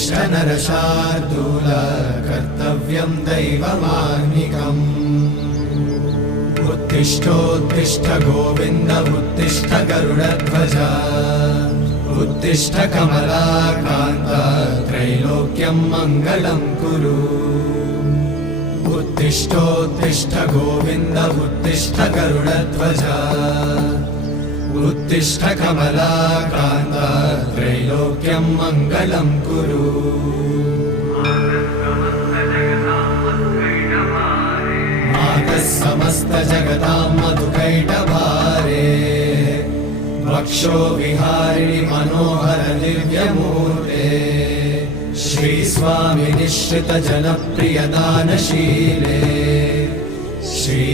उत्तिष्ठ नरशार्दूल कर्तव्यं दैवमाह्निकम् उत्तिष्ठोत्तिष्ठ गोविन्द उत्तिष्ठ गरुडध्वज उत्तिष्ठ कमलाकान्त त्रैलोक्यं मङ्गलं कुरु उत्तिष्ठोत्तिष्ठ गोविन्द उत्तिष्ठ गरुडध्वज उत्तिष्ठ कमलाकान्त त्रैलोक्यं मङ्गलं कुरु मातः समस्त जगतां मधुकैटभारे वक्षो विहारिणि मनोहर दिव्यमूर्ते श्री स्वामी निश्रित जनप्रिय दानशीले श्री